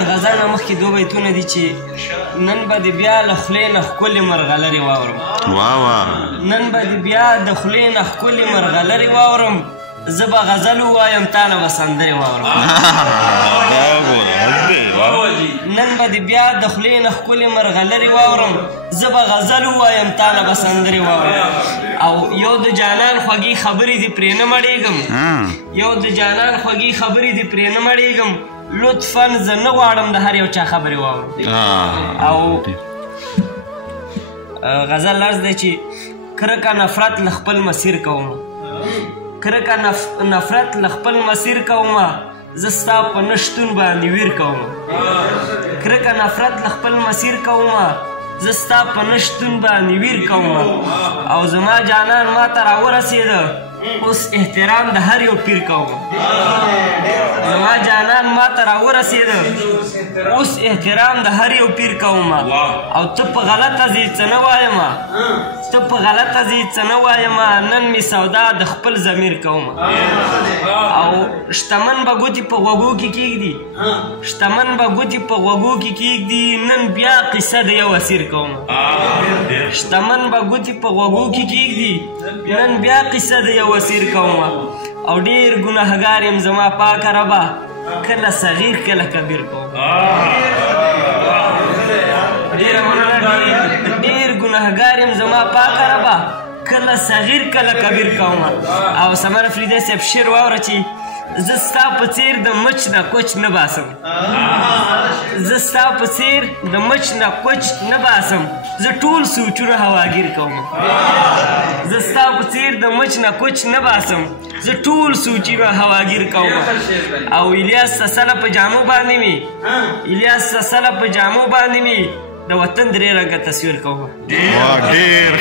د غزل نه مخکې دوه بیتونه دي چې نن به د بیا له خولې نه ښکلې مرغلرې واورم نن به د بیا د خولې نه ښکلې مرغلرې واورم زه به غزل ووایم تا نه به سندرې واورم نن به د بیا د خولې نه ښکلې مرغلرې واورم زه به غزل ووایم تا نه به سندرې واورم او یو د جانان خوږې خبرې دې پرې نه مړېږم یو د جانان خوږې خبرې دې پرې نه مړېږم لطفا زه نه غواړم د هر یو چا خبرې واورم او غزل لفظ دی چې کرکه نفرت له خپل مسیر کوم کرکه نفرت له خپل مسیر کوم زه ستا په نه شتون باندې ویر کوم کرکه نفرت له خپل مسیر کوم زه ستا په نه شتون باندې ویر کوم او زما جانان ما ته راورسېده اوس احترام د هر یو پیر کوم زما جانان ما ته راورسېده اوس احترام د هر یو پیر کوم او ته په غلطه ځې څه نه وایم ته په غلطه ځې څه نه وایم نن مې سودا د خپل ضمیر کوم او شتمن به ګوتې په غوږو کې کېږدي شتمن به ګوتې په غوږو کې کېږدي نن بیا قصه د یو اسیر کوم شتمن به ګوتې په غوږو کې کېږدي نن بیا قصه د یو اسیر کوم او ډېر ګناهګار یم زما پاکه ربه کله صغیر کله کبیر کوم ډېر ګناهګار یم زما پاکه ربه کله صغیر کله کبیر کوم او سمر فریدی صاحب شعر واوره چې زه ستا په څېر د مچ نه کوچ نه باسم زه ستا په څېر د مچ نه کوچ نه باسم زه ټول سوچونه هواګیر کوم زه ستا په څېر د مچ نه کوچ نه باسم زه ټول سوچونه هواګیر کوم او الیاس سسله په جامو باندې مې الیاس سسله په جامو باندې مې د وطن درې رنګه تصویر کوم ډېر